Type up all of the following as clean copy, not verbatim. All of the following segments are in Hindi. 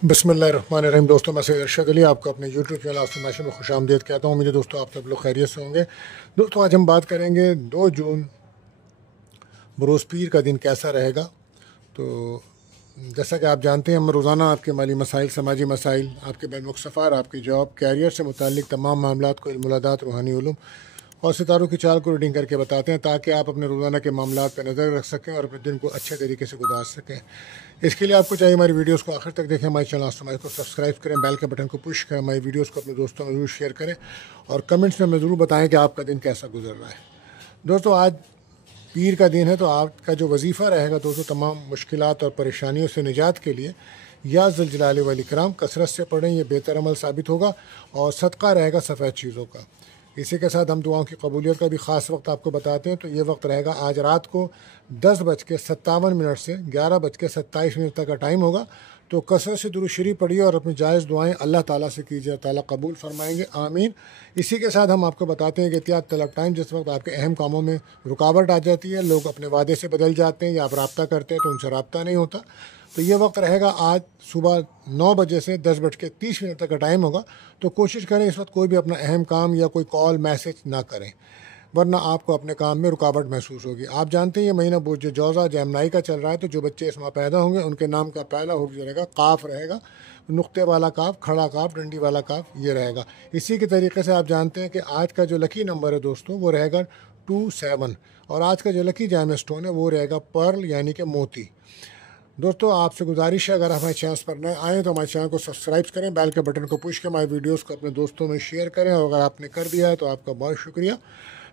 बिस्मिल्लाहिर्रहमानिर्रहीम। दोस्तों, मैं सैयद अरशद अली आपको अपने यूट्यूब चैनल आस्माशे में खुशामदीद कहता हूँ। मुझे दोस्तों आप सब लोग खैरियत से होंगे। दोस्तों, आज हम बात करेंगे 2 जून बरोज़ पीर का दिन कैसा रहेगा। तो जैसा कि आप जानते हैं, हम रोज़ाना आपके माली मसाइल, समाजी मसाइल, आपके बैनुक सफ़र, आपकी जॉब, कैरियर से मुताल्लिक तमाम मामलात को इल्मुलादात, रूहानी उलूम और सितारों की चाल को रीडिंग करके बताते हैं, ताकि आप अपने रोज़ाना के मामलात पर नज़र रख सकें और अपने दिन को अच्छे तरीके से गुजार सकें। इसके लिए आपको चाहिए हमारी वीडियोस को आखिर तक देखें, हमारे चैनल आस्माशे को सब्सक्राइब करें, बेल के बटन को पुश करें, हमारी वीडियोस को अपने दोस्तों में ज़रूर शेयर करें और कमेंट्स में हमें ज़रूर बताएं कि आपका दिन कैसा गुजर रहा है। दोस्तों, आज पीर का दिन है, तो आपका जो वजीफ़ा रहेगा दोस्तों, तमाम मुश्किलात और परेशानियों से निजात के लिए या ज़ुल जलाल वल इकराम कसरत से पढ़ें, ये बेहतर अमल साबित होगा और सदका रहेगा सफ़ेद चीज़ों का। इसी के साथ हम दुआओं की कबूलियत का भी ख़ास वक्त आपको बताते हैं। तो ये वक्त रहेगा आज रात को 10:57 से 11:27 तक का टाइम होगा। तो कसरत से दुरूद शरीफ पढ़िए और अपनी जायज़ दुआएं अल्लाह ताला से कीजिए, ताला कबूल फरमाएंगे, आमीन। इसी के साथ हम आपको बताते हैं कि एहतियात तलब टाइम, जिस वक्त आपके अहम कामों में रुकावट आ जाती है, लोग अपने वादे से बदल जाते हैं या आप रब्ता करते हैं तो उनसे रब्ता नहीं होता, तो ये वक्त रहेगा आज सुबह 9 बजे से 10:30 तक का टाइम होगा। तो कोशिश करें इस वक्त कोई भी अपना अहम काम या कोई कॉल मैसेज ना करें, वरना आपको अपने काम में रुकावट महसूस होगी। आप जानते हैं ये महीना बुर्ज जौज़ा जैमनाई का चल रहा है, तो जो बच्चे इस माह पैदा होंगे उनके नाम का पहला हुर्फ रहेगा काफ रहेगा, नुक्ते वाला काफ, खड़ा काफ, डंडी वाला काफ, ये रहेगा। इसी के तरीके से आप जानते हैं कि आज का जो लकी नंबर है दोस्तों, वो रहेगा 27 और आज का जो लकी जैम स्टोन है वो रहेगा पर्ल यानी कि मोती। दोस्तों, आपसे गुजारिश है, अगर हमारे चैनल पर नए आएँ तो हमारे चैनल को सब्सक्राइब करें, बेल के बटन को पुश करें, हमारे वीडियोस को अपने दोस्तों में शेयर करें और अगर आपने कर दिया है तो आपका बहुत शुक्रिया।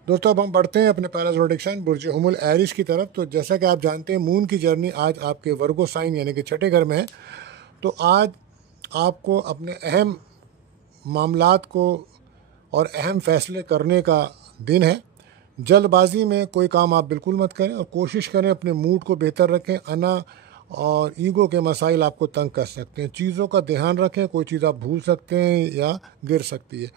दोस्तों, अब हम बढ़ते हैं अपने पहला प्रोडिक्शन बुर्ज हुमुल एरिस की तरफ। तो जैसा कि आप जानते हैं, मून की जर्नी आज आपके वर्गो साइन यानी कि छठे घर में है। तो आज आपको अपने अहम मामलात को और अहम फैसले करने का दिन है। जल्दबाजी में कोई काम आप बिल्कुल मत करें और कोशिश करें अपने मूड को बेहतर रखें। अना और ईगो के मसाइल आपको तंग कर सकते हैं। चीज़ों का ध्यान रखें, कोई चीज़ आप भूल सकते हैं या गिर सकती है।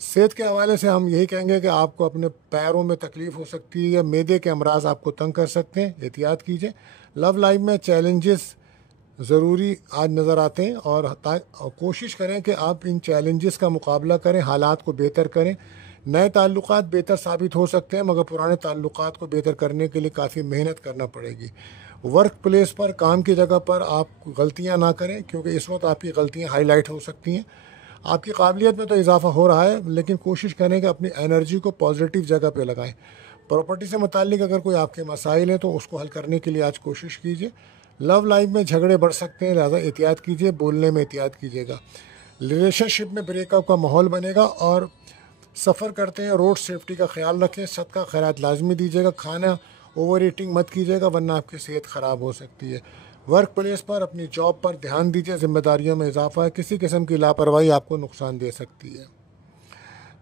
सेहत के हवाले से हम यही कहेंगे कि आपको अपने पैरों में तकलीफ़ हो सकती है या मैदे के अमराज आपको तंग कर सकते हैं, एहतियात कीजिए। लव लाइफ में चैलेंजेस ज़रूरी आज नज़र आते हैं और कोशिश करें कि आप इन चैलेंजेस का मुकाबला करें, हालात को बेहतर करें। नए ताल्लुकात बेहतर साबित हो सकते हैं, मगर पुराने ताल्लुकात को बेहतर करने के लिए काफ़ी मेहनत करना पड़ेगी। वर्क प्लेस पर, काम की जगह पर आप गलतियां ना करें, क्योंकि इस वक्त आपकी गलतियां हाईलाइट हो सकती हैं। आपकी काबिलियत में तो इजाफा हो रहा है, लेकिन कोशिश करें कि अपनी एनर्जी को पॉजिटिव जगह पे लगाएं। प्रॉपर्टी से मुताल्लिक अगर कोई आपके मसाइल हैं तो उसको हल करने के लिए आज कोशिश कीजिए। लव लाइफ में झगड़े बढ़ सकते हैं, लिहाजा एहतियात कीजिए, बोलने में एहतियात कीजिएगा। रिलेशनशिप में ब्रेकअप का माहौल बनेगा और सफ़र करते हैं रोड सेफ्टी का ख्याल रखें। सदका खैरात लाजमी दीजिएगा। खाना ओवर ईटिंग मत कीजिएगा, वरना आपकी सेहत ख़राब हो सकती है। वर्क प्लेस पर, अपनी जॉब पर ध्यान दीजिए, जिम्मेदारियों में इजाफा है, किसी किस्म की लापरवाही आपको नुकसान दे सकती है।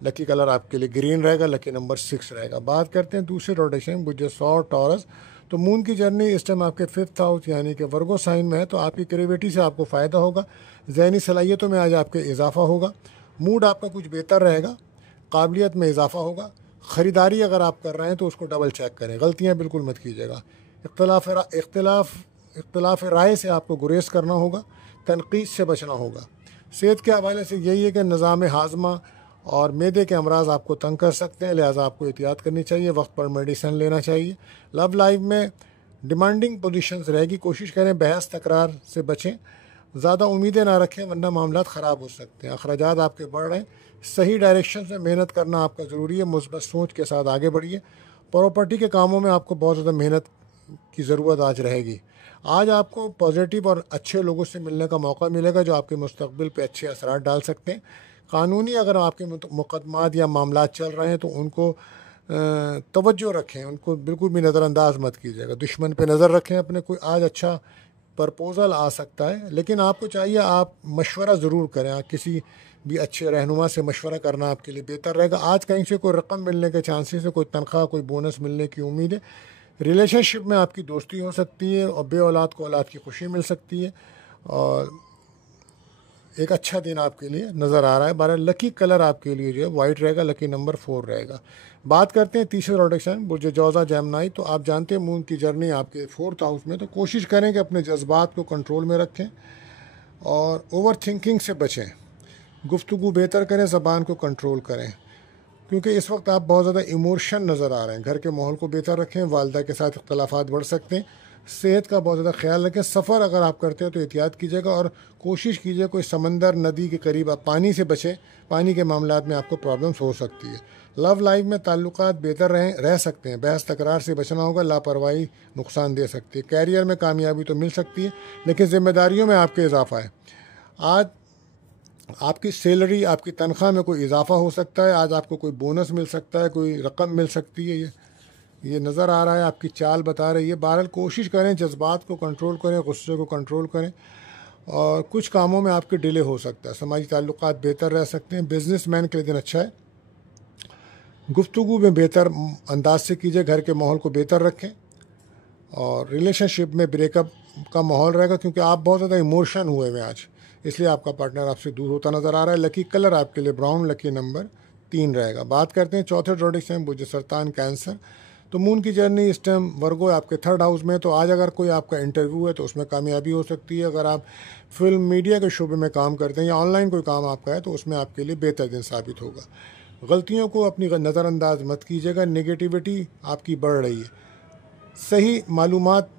लकी कलर आपके लिए ग्रीन रहेगा, लकी नंबर 6 रहेगा। बात करते हैं दूसरे रोटेशन बुर्ज सौ टॉरस। तो मून की जर्नी इस टाइम आपके 5th हाउस यानी कि वर्गो साइन में है, तो आपकी क्रिएटिविटी से आपको फ़ायदा होगा। जहनी सलाहियतों में आज आपके इजाफा होगा। मूड आपका कुछ बेहतर रहेगा, काबिलियत में इजाफा होगा। ख़रीदारी अगर आप कर रहे हैं तो उसको डबल चेक करें, गलतियां बिल्कुल मत कीजिएगा। इख्तलाफ राय से आपको गुरेज करना होगा, तनकीद से बचना होगा। सेहत के हवाले से यही है कि निज़ाम हाजमा और मैदे के अमराज आपको तंग कर सकते हैं, लिहाजा आपको एहतियात करनी चाहिए, वक्त पर मेडिसिन लेना चाहिए। लव लाइफ में डिमांडिंग पोजीशंस रहेगी, कोशिश करें बहस तकरार से बचें, ज़्यादा उम्मीदें ना रखें वरना मामलात ख़राब हो सकते हैं। अखराजात आपके बढ़ रहे हैं, सही डायरेक्शन से मेहनत करना आपका ज़रूरी है। मुस्बत सोच के साथ आगे बढ़िए। प्रॉपर्टी के कामों में आपको बहुत ज़्यादा मेहनत की ज़रूरत आज रहेगी। आज आपको पॉजिटिव और अच्छे लोगों से मिलने का मौका मिलेगा, जो आपके मुस्तकबिल पे अच्छे असरात डाल सकते हैं। कानूनी अगर आपके मुकदमात या मामलात चल रहे हैं तो उनको तवज्जो रखें, उनको बिल्कुल भी नज़रअंदाज मत कीजिएगा। दुश्मन पे नज़र रखें अपने। कोई आज अच्छा प्रपोज़ल आ सकता है, लेकिन आपको चाहिए आप मशवरा ज़रूर करें। आप किसी भी अच्छे रहनुमा से मशवरा करना आपके लिए बेहतर रहेगा। आज कहीं से कोई रकम मिलने के चांसेस है, कोई तनख्वाह, कोई बोनस मिलने की उम्मीद है। रिलेशनशिप में आपकी दोस्ती हो सकती है और बे औलाद को औलाद की खुशी मिल सकती है और एक अच्छा दिन आपके लिए नज़र आ रहा है। 12 लकी कलर आपके लिए जो है वाइट रहेगा, लकी नंबर 4 रहेगा। बात करते हैं तीसरे प्रोडक्शन बुर्ज जौज़ा जैमनाई। तो आप जानते हैं मून की जर्नी आपके 4th हाउस में, तो कोशिश करें कि अपने जज्बात को कंट्रोल में रखें और ओवर थिंकिंग से बचें। गुफ्तगू बेहतर करें, ज़बान को कंट्रोल करें, क्योंकि इस वक्त आप बहुत ज़्यादा इमोशन नज़र आ रहे हैं। घर के माहौल को बेहतर रखें, वालदा के साथ इख्तलाफात बढ़ सकते हैं। सेहत का बहुत ज़्यादा ख्याल रखें। सफ़र अगर आप करते हैं तो एहतियात कीजिएगा और कोशिश कीजिए कोई समंदर नदी के करीब आप पानी से बचें। पानी के मामलात में आपको प्रॉब्लम्स हो सकती है। लव लाइफ में ताल्लुकात बेहतर रह सकते हैं। बहस तकरार से बचना होगा, लापरवाही नुकसान दे सकती है। कैरियर में कामयाबी तो मिल सकती है, लेकिन ज़िम्मेदारियों में आपके इजाफा है। आज आपकी सैलरी, आपकी तनख्वाह में कोई इजाफा हो सकता है। आज आपको कोई बोनस मिल सकता है, कोई रकम मिल सकती है। ये नज़र आ रहा है, आपकी चाल बता रही है। बहरहाल कोशिश करें, जज्बात को कंट्रोल करें, गुस्से को कंट्रोल करें। और कुछ कामों में आपके डिले हो सकता है। समाजी ताल्लुकात बेहतर रह सकते हैं। बिजनेसमैन के लिए दिन अच्छा है। गुफ्तगू में बेहतर अंदाज से कीजिए, घर के माहौल को बेहतर रखें। और रिलेशनशिप में ब्रेकअप का माहौल रहेगा, क्योंकि आप बहुत ज़्यादा इमोशन हुए हुए आज, इसलिए आपका पार्टनर आपसे दूर होता नज़र आ रहा है। लकी कलर आपके लिए ब्राउन, लकी नंबर 3 रहेगा। बात करते हैं चौथे जोडिक से, बुझ सरतान कैंसर। तो मून की जर्नी इस टाइम वर्गो आपके 3rd हाउस में। तो आज अगर कोई आपका इंटरव्यू है तो उसमें कामयाबी हो सकती है। अगर आप फिल्म मीडिया के शोबे में काम करते हैं या ऑनलाइन कोई काम आपका है तो उसमें आपके लिए बेहतर दिन साबित होगा। गलतियों को अपनी नज़रअंदाज मत कीजिएगा। नेगेटिविटी आपकी बढ़ रही है। सही मालूमात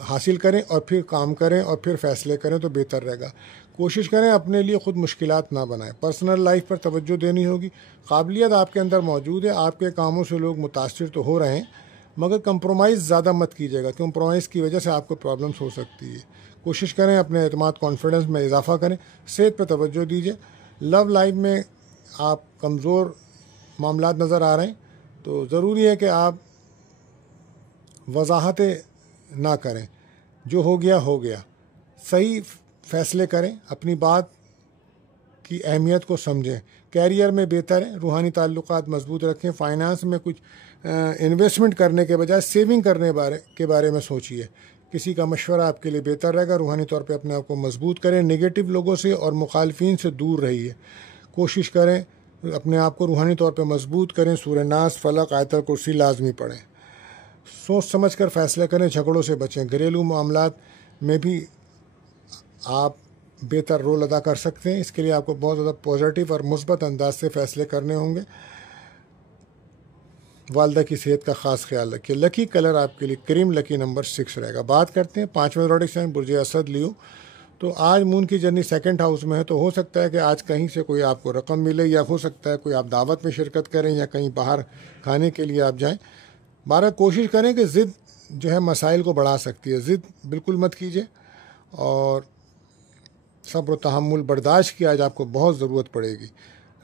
हासिल करें और फिर काम करें और फिर फ़ैसले करें तो बेहतर रहेगा। कोशिश करें अपने लिए ख़ुद मुश्किलात ना बनाएं। पर्सनल लाइफ पर तवज्जो देनी होगी। काबिलियत आपके अंदर मौजूद है। आपके कामों से लोग मुतासिर तो हो रहे हैं, मगर कंप्रोमाइज़ ज़्यादा मत कीजिएगा। कंप्रोमाइज़ की वजह से आपको प्रॉब्लम्स हो सकती है। कोशिश करें अपने एतमाद, कॉन्फिडेंस में इजाफा करें। सेहत पर तवज्जो दीजिए। लव लाइफ में आप कमज़ोर मामलात नज़र आ रहे हैं, तो ज़रूरी है कि आप वजाहतें ना करें। जो हो गया हो गया। सही फ़ैसले करें। अपनी बात की अहमियत को समझें। कैरियर में बेहतर है। रूहानी ताल्लुकात मजबूत रखें। फ़ाइनेंस में कुछ इन्वेस्टमेंट करने के बजाय सेविंग करने के बारे में सोचिए। किसी का मशवरा आपके लिए बेहतर रहेगा। रूहानी तौर पे अपने आप को मजबूत करें। नेगेटिव लोगों से और मुखालफिन से दूर रहिए। कोशिश करें अपने आप को रूहानी तौर पे मजबूत करें। सूरह नास, फलक, आयतल कुर्सी लाजमी पढ़ें। सोच समझ कर फ़ैसले करें। झगड़ों से बचें। घरेलू मामलात में भी आप बेहतर रोल अदा कर सकते हैं। इसके लिए आपको बहुत ज़्यादा पॉजिटिव और मुस्बत अंदाज से फ़ैसले करने होंगे। वालदा की सेहत का ख़ास ख्याल रखिए। लकी कलर आपके लिए क्रीम, लकी नंबर 6 रहेगा। बात करते हैं 5वें जोडिक से, बुर्ज असद लियो। तो आज मून की जर्नी 2nd हाउस में है, तो हो सकता है कि आज कहीं से कोई आपको रकम मिले, या हो सकता है कोई आप दावत में शिरकत करें, या कहीं बाहर खाने के लिए आप जाएँ। बारह कोशिश करें कि ज़िद जो है मसाइल को बढ़ा सकती है। ज़िद बिल्कुल मत कीजिए और सब्र तहम्मुल, बर्दाश्त की आज आपको बहुत ज़रूरत पड़ेगी।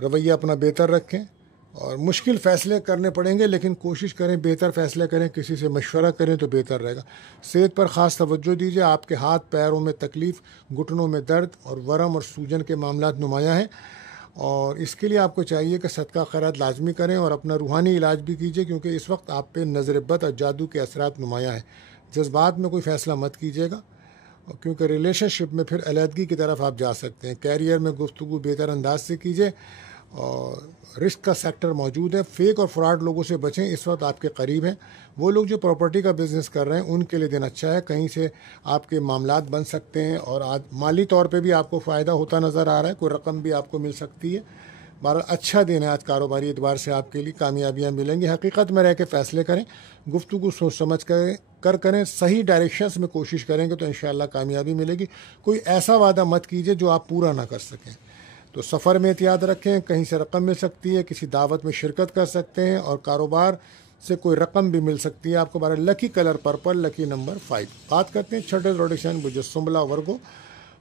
रवैया अपना बेहतर रखें और मुश्किल फ़ैसले करने पड़ेंगे, लेकिन कोशिश करें बेहतर फ़ैसले करें। किसी से मशवरा करें तो बेहतर रहेगा। सेहत पर ख़ास तवज्जो दीजिए। आपके हाथ पैरों में तकलीफ़, घुटनों में दर्द और वरम और सूजन के मामलात नुमायाँ हैं, और इसके लिए आपको चाहिए कि सदका खैरात लाजमी करें और अपना रूहानी इलाज भी कीजिए, क्योंकि इस वक्त आप पे नज़र बद और जादू के असरात नुमायाँ हैं। जज्बात में कोई फ़ैसला मत कीजिएगा, क्योंकि रिलेशनशिप में फिर अलहदगी की तरफ आप जा सकते हैं। कैरियर में गुफ्तगू बेहतर अंदाज से कीजिए और रिस्क का सेक्टर मौजूद है। फेक और फ्रॉड लोगों से बचें। इस वक्त आपके करीब हैं वो लोग जो प्रॉपर्टी का बिज़नेस कर रहे हैं, उनके लिए दिन अच्छा है। कहीं से आपके मामलात बन सकते हैं और आज माली तौर पे भी आपको फ़ायदा होता नज़र आ रहा है। कोई रकम भी आपको मिल सकती है। बहरहाल अच्छा दिन है आज कारोबारी एतबार से, आपके लिए कामयाबियाँ मिलेंगी। हकीकत में रह के फ़ैसले करें। गुफ्तगू सोच समझ करें। सही डायरेक्शंस में कोशिश करेंगे तो इंशाअल्लाह कामयाबी मिलेगी। कोई ऐसा वादा मत कीजिए जो आप पूरा ना कर सकें। तो सफ़र में एहतियात रखें। कहीं से रकम मिल सकती है, किसी दावत में शिरकत कर सकते हैं, और कारोबार से कोई रकम भी मिल सकती है आपको। बारह lucky colour purple, lucky number 5। बात करते हैं 6ठे जोडिक बुजुस्सुम्बला वर्गो।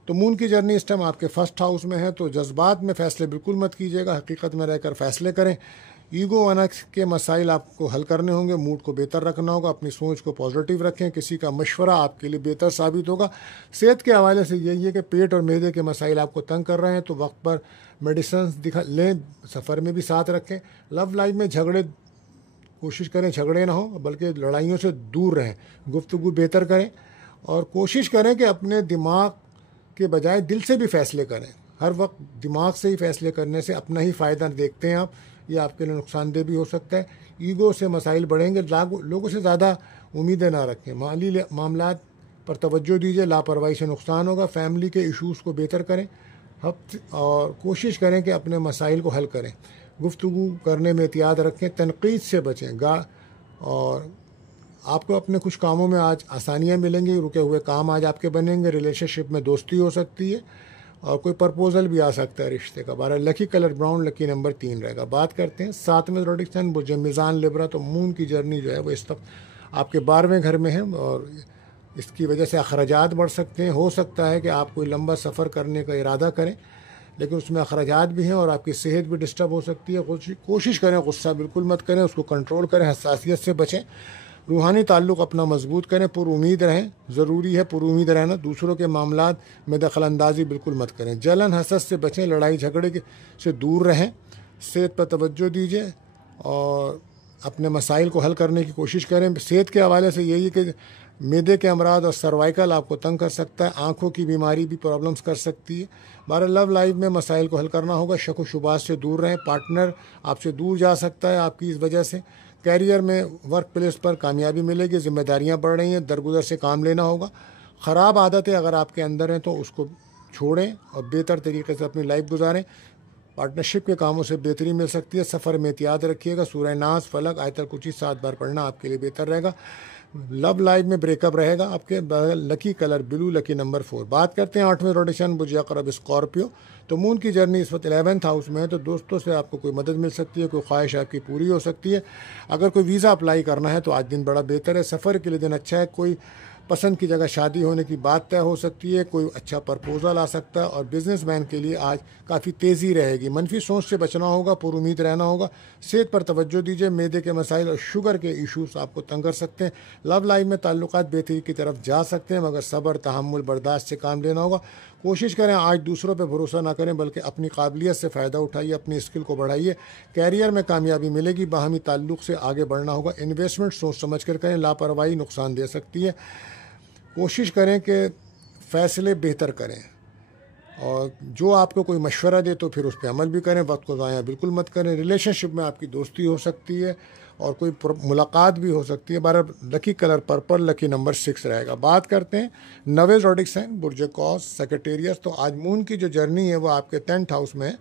तो मून की जर्नी इस टाइम आपके 1st हाउस में है, तो जज्बात में फ़ैसले बिल्कुल मत कीजिएगा। हकीकत में रहकर फ़ैसले करें। ईगो अनक्स के मसाइल आपको हल करने होंगे। मूड को बेहतर रखना होगा। अपनी सोच को पॉजिटिव रखें। किसी का मशवरा आपके लिए बेहतर साबित होगा। सेहत के हवाले से यही है कि पेट और मैदे के मसाइल आपको तंग कर रहे हैं, तो वक्त पर मेडिसिन दिखा लें। सफ़र में भी साथ रखें। लव लाइफ में कोशिश करें झगड़े ना हो, बल्कि लड़ाइयों से दूर रहें। गुफ्तगू बेहतर करें और कोशिश करें कि अपने दिमाग के बजाय दिल से भी फ़ैसले करें। हर वक्त दिमाग से ही फ़ैसले करने से अपना ही फ़ायदा देखते हैं आप, ये आपके लिए नुकसानदेह भी हो सकता है। ईगो से मसाइल बढ़ेंगे। लोगों से ज़्यादा उम्मीदें ना रखें। माली मामलात पर तवज्जो दीजिए, लापरवाही से नुकसान होगा। फैमिली के इश्यूज़ को बेहतर करें और कोशिश करें कि अपने मसाइल को हल करें। गुफ्तगू करने में एहतियात रखें, तनकीद से बचें। और आपको अपने कुछ कामों में आज आसानियाँ मिलेंगी, रुके हुए काम आज आपके बनेंगे। रिलेशनशिप में दोस्ती हो सकती है और कोई प्रपोजल भी आ सकता है रिश्ते का। 12 lucky colour brown, lucky number 3 रहेगा। बात करते हैं 7वें ज़ोडिएक साइन बुर्ज मीज़ान लिब्रा। तो मून की जर्नी जो है वो इस वक्त आपके 12वें घर में है और इसकी वजह से अखराजात बढ़ सकते हैं। हो सकता है कि आप कोई लंबा सफ़र करने का इरादा करें, लेकिन उसमें अखराजात भी हैं और आपकी सेहत भी डिस्टर्ब हो सकती है। कोशिश करें गुस्सा बिल्कुल मत करें, उसको कंट्रोल करें, हसासियत से बचें। रूहानी ताल्लुक़ अपना मजबूत करें, पुरुमीद रहें। ज़रूरी है पुरुमीद रहना। दूसरों के मामलात में दखल अंदाजी बिल्कुल मत करें। जलन हसद से बचें, लड़ाई झगड़े से दूर रहें। सेहत पर तवज्जो दीजिए और अपने मसाइल को हल करने की कोशिश करें। सेहत के हवाले से यही है कि मैदे के अमराज और सर्वाइकल आपको तंग कर सकता है। आँखों की बीमारी भी प्रॉब्लम्स कर सकती है। हमारे लव लाइफ में मसाइल को हल करना होगा। शक व शुबात से दूर रहें। पार्टनर आपसे दूर जा सकता है आपकी इस वजह से। कैरियर में वर्क प्लेस पर कामयाबी मिलेगी। जिम्मेदारियां बढ़ रही हैं, दरगुजर से काम लेना होगा। ख़राब आदतें अगर आपके अंदर हैं तो उसको छोड़ें और बेहतर तरीके से अपनी लाइफ गुजारें। पार्टनरशिप के कामों से बेहतरी मिल सकती है। सफ़र में एहतियात रखिएगा। सूरह नास, फलक, आयतल कुर्सी 7 बार पढ़ना आपके लिए बेहतर रहेगा। लव लाइफ में ब्रेकअप रहेगा आपके। Lucky colour blue, lucky number 4। बात करते हैं 8वें रोटेशन बुर्ज अक़रब स्कॉर्पियो। तो मून की जर्नी इस वक्त 11th हाउस में है। तो दोस्तों से आपको कोई मदद मिल सकती है, कोई ख्वाहिश आपकी पूरी हो सकती है। अगर कोई वीज़ा अप्लाई करना है तो आज दिन बड़ा बेहतर है। सफ़र के लिए दिन अच्छा है। कोई पसंद की जगह शादी होने की बात तय हो सकती है। कोई अच्छा प्रपोजल आ सकता है और बिजनेसमैन के लिए आज काफ़ी तेज़ी रहेगी। मनफी सोच से बचना होगा, पुरुमीद रहना होगा। सेहत पर तवज्जो दीजिए। मैदे के मसाइल और शुगर के इशूज़ आपको तंग कर सकते हैं। लव लाइफ में ताल्लुकात बेहतरी की तरफ जा सकते हैं, मगर सब्र, तहम्मुल, बर्दाश्त से काम लेना होगा। कोशिश करें आज दूसरों पर भरोसा ना करें, बल्कि अपनी काबिलियत से फ़ायदा उठाइए, अपनी स्किल को बढ़ाइए। कैरियर में कामयाबी मिलेगी। बाहमी ताल्लुक़ से आगे बढ़ना होगा। इन्वेस्टमेंट सोच समझ कर करें, लापरवाही नुकसान दे सकती है। कोशिश करें कि फ़ैसले बेहतर करें और जो आपको कोई मशवरा दे तो फिर उस पर अमल भी करें। वक्त को ज़ाया बिल्कुल मत करें। रिलेशनशिप में आपकी दोस्ती हो सकती है और कोई मुलाकात भी हो सकती है। 12 lucky colour purple, lucky number 6 रहेगा। बात करते हैं 9वें ज़ोडिएक साइन बुर्ज कौस सैजिटेरियस। तो आज मून की जो जर्नी है वो आपके 10th हाउस में है।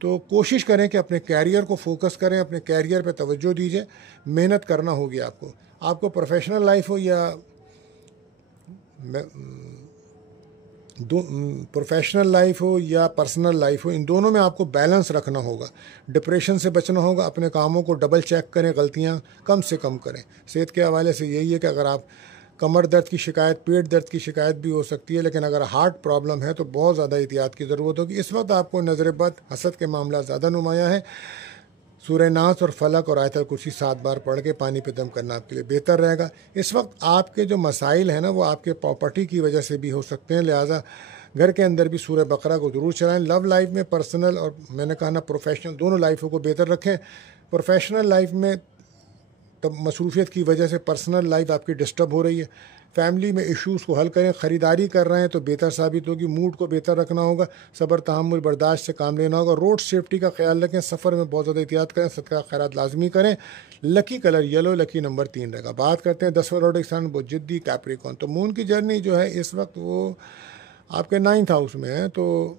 तो कोशिश करें कि अपने कैरियर को फोकस करें, अपने कैरियर पे तवज्जो दीजिए। मेहनत करना होगी आपको प्रोफेशनल लाइफ हो या प्रोफेशनल लाइफ हो या पर्सनल लाइफ हो, इन दोनों में आपको बैलेंस रखना होगा। डिप्रेशन से बचना होगा। अपने कामों को डबल चेक करें, गलतियां कम से कम करें। सेहत के हवाले से यही है कि अगर आप कमर दर्द की शिकायत, पेट दर्द की शिकायत भी हो सकती है, लेकिन अगर हार्ट प्रॉब्लम है तो बहुत ज़्यादा एहतियात की ज़रूरत होगी। इस वक्त आपको नज़र बद, हसद के मामला ज़्यादा नुमाया है। सूरह नास और फलक और आयतल कुर्सी 7 बार पढ़ के पानी पे दम करना आपके लिए बेहतर रहेगा। इस वक्त आपके जो मसाइल हैं ना वो आपके प्रॉपर्टी की वजह से भी हो सकते हैं, लिहाजा घर के अंदर भी सूरह बकरा को ज़रूर चलाएं। लव लाइफ में पर्सनल और मैंने कहा ना प्रोफेशनल, दोनों लाइफों को बेहतर रखें। प्रोफेशनल लाइफ में तब मसरूफियत की वजह से पर्सनल लाइफ आपकी डिस्टर्ब हो रही है। फैमिली में इश्यूज़ को हल करें। ख़रीदारी कर रहे हैं तो बेहतर साबित होगी। मूड को बेहतर रखना होगा। सब्र, तहम्मुल, बर्दाश्त से काम लेना होगा। रोड सेफ्टी का ख्याल रखें। सफ़र में बहुत ज़्यादा एहतियात करें। सदका खैरात लाजमी करें। Lucky colour yellow, lucky number 3 रहेगा। बात करते हैं 10वें ज़ोडिएक साइन वो जिद्दी कैप्रिकॉर्न। तो मून की जर्नी जो है इस वक्त वो आपके 9th हाउस में है। तो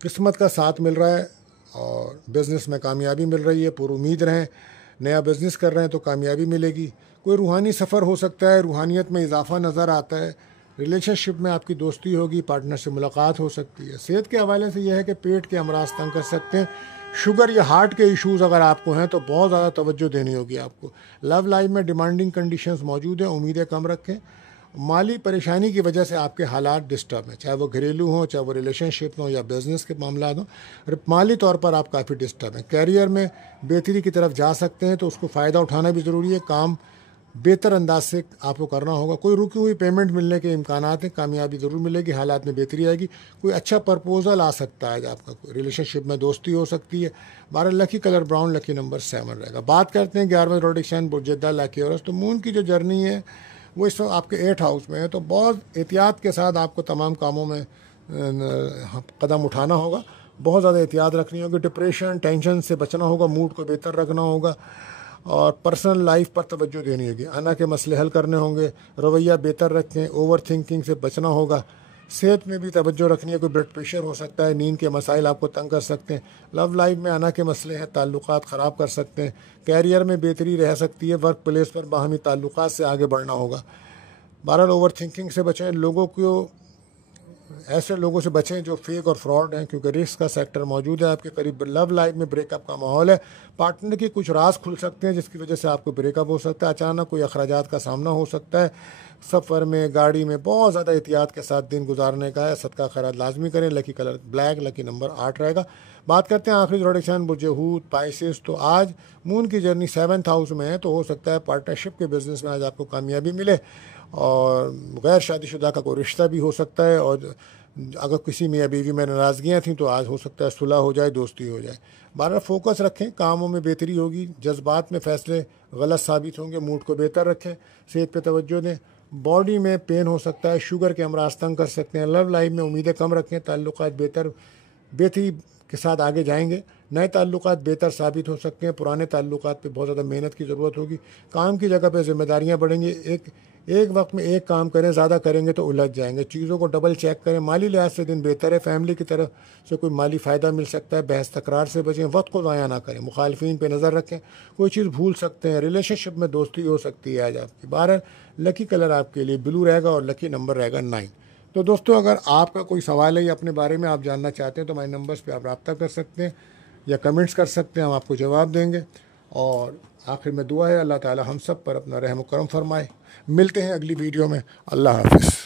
किस्मत का साथ मिल रहा है और बिज़नेस में कामयाबी मिल रही है। पुरुमीद रहें। नया बिज़नेस कर रहे हैं तो कामयाबी मिलेगी। कोई रूहानी सफ़र हो सकता है, रूहानियत में इजाफा नज़र आता है। रिलेशनशिप में आपकी दोस्ती होगी, पार्टनर से मुलाकात हो सकती है। सेहत के हवाले से यह है कि पेट के अमराज तंग कर सकते हैं। शुगर या हार्ट के इश्यूज़ अगर आपको हैं तो बहुत ज़्यादा तवज्जो देनी होगी आपको। लव लाइफ में डिमांडिंग कंडीशंस मौजूद हैं, उम्मीदें कम रखें। माली परेशानी की वजह से आपके हालात डिस्टर्ब हैं, चाहे वो घरेलू हों, चाहे वो रिलेशनशिप हो या बिज़नेस के मामला हों। माली तौर पर आप काफ़ी डिस्टर्ब हैं। कैरियर में बेहतरी की तरफ जा सकते हैं तो उसको फ़ायदा उठाना भी ज़रूरी है। काम बेहतर अंदाज से आपको करना होगा। कोई रुकी हुई पेमेंट मिलने के इम्कानात हैं, कामयाबी ज़रूर मिलेगी, हालात में बेहतरी आएगी। कोई अच्छा प्रपोजल आ सकता है आपका। रिलेशनशिप में दोस्ती हो सकती है। 12 lucky colour brown, lucky number 7 रहेगा। बात करते हैं 11वें ज़ोडिएक साइन बुर्जदा लकी औरस। तो मून की जो जर्नी है वो इस वक्त आपके 8th हाउस में है। तो बहुत एहतियात के साथ आपको तमाम कामों में कदम उठाना होगा। बहुत ज़्यादा एहतियात रखनी होगी। डिप्रेशन, टेंशन से बचना होगा। मूड को बेहतर रखना होगा और पर्सनल लाइफ पर तवज्जो देनी होगी, अना के मसले हल करने होंगे, रवैया बेहतर रखें, ओवर थिंकिंग से बचना होगा, सेहत में भी तवज्जो रखनी है, कोई ब्लड प्रेशर हो सकता है, नींद के मसाइल आपको तंग कर सकते हैं, लव लाइफ में अना के मसले हैं, ताल्लुकात ख़राब कर सकते हैं, कैरियर में बेहतरी रह सकती है, वर्क प्लेस पर बाहमी ताल्लुकात से आगे बढ़ना होगा। बहरहाल ओवर थिंकिंग से बचें, लोगों को ऐसे लोगों से बचें जो फेक और फ्रॉड हैं, क्योंकि रिस्क का सेक्टर मौजूद है आपके करीब। लव लाइफ में ब्रेकअप का माहौल है, पार्टनर के कुछ राज खुल सकते हैं जिसकी वजह से आपको ब्रेकअप हो सकता है, अचानक कोई अखराजात का सामना हो सकता है, सफ़र में गाड़ी में बहुत ज़्यादा एहतियात के साथ दिन गुजारने का है, सदका खैरात लाजमी करें। Lucky colour black, lucky number 8 रहेगा। बात करते हैं आखिरी जोड़ेक्शन बुर्ज हूत पाइसेस। तो आज मून की जर्नी 7th हाउस में है, तो हो सकता है पार्टनरशिप के बिज़नेस में आज आपको कामयाबी मिले, और गैर शादीशुदा का कोई रिश्ता भी हो सकता है, और अगर किसी मियाँ बीवी में नाराज़गियाँ थीं तो आज हो सकता है सुलह हो जाए, दोस्ती हो जाए। बारह फोकस रखें, कामों में बेहतरी होगी, जज्बात में फ़ैसले गलत साबित होंगे, मूड को बेहतर रखें, सेहत पे तवज्जो दें, बॉडी में पेन हो सकता है, शुगर के अमराज तंग कर सकते हैं। लव लाइफ में उम्मीदें कम रखें, ताल्लुकात बेहतरी के साथ आगे जाएंगे, नए ताल्लुकात बेहतर साबित हो सकते हैं, पुराने ताल्लुकात पे बहुत ज़्यादा मेहनत की ज़रूरत होगी, काम की जगह पे जिम्मेदारियां बढ़ेंगी, एक वक्त में एक काम करें, ज़्यादा करेंगे तो उलझ जाएंगे, चीज़ों को डबल चेक करें। माली लिहाज से दिन बेहतर है, फैमिली की तरफ से कोई माली फ़ायदा मिल सकता है, बहस तकरार से बचें, वक्त को ज़ाया ना करें, मुखालफिन पे नज़र रखें, कोई चीज़ भूल सकते हैं, रिलेशनशिप में दोस्ती हो सकती है आज आपकी। 12 लकी कलर आपके लिए ब्लू रहेगा और लकी नंबर रहेगा 9। तो दोस्तों, अगर आपका कोई सवाल है या अपने बारे में आप जानना चाहते हैं तो हमारे नंबर्स पे आप रब्ता कर सकते हैं या कमेंट्स कर सकते हैं, हम आपको जवाब देंगे। और आखिर में दुआ है अल्लाह ताला हम सब पर अपना रहम करम फरमाए। मिलते हैं अगली वीडियो में। अल्लाह हाफ़िज़।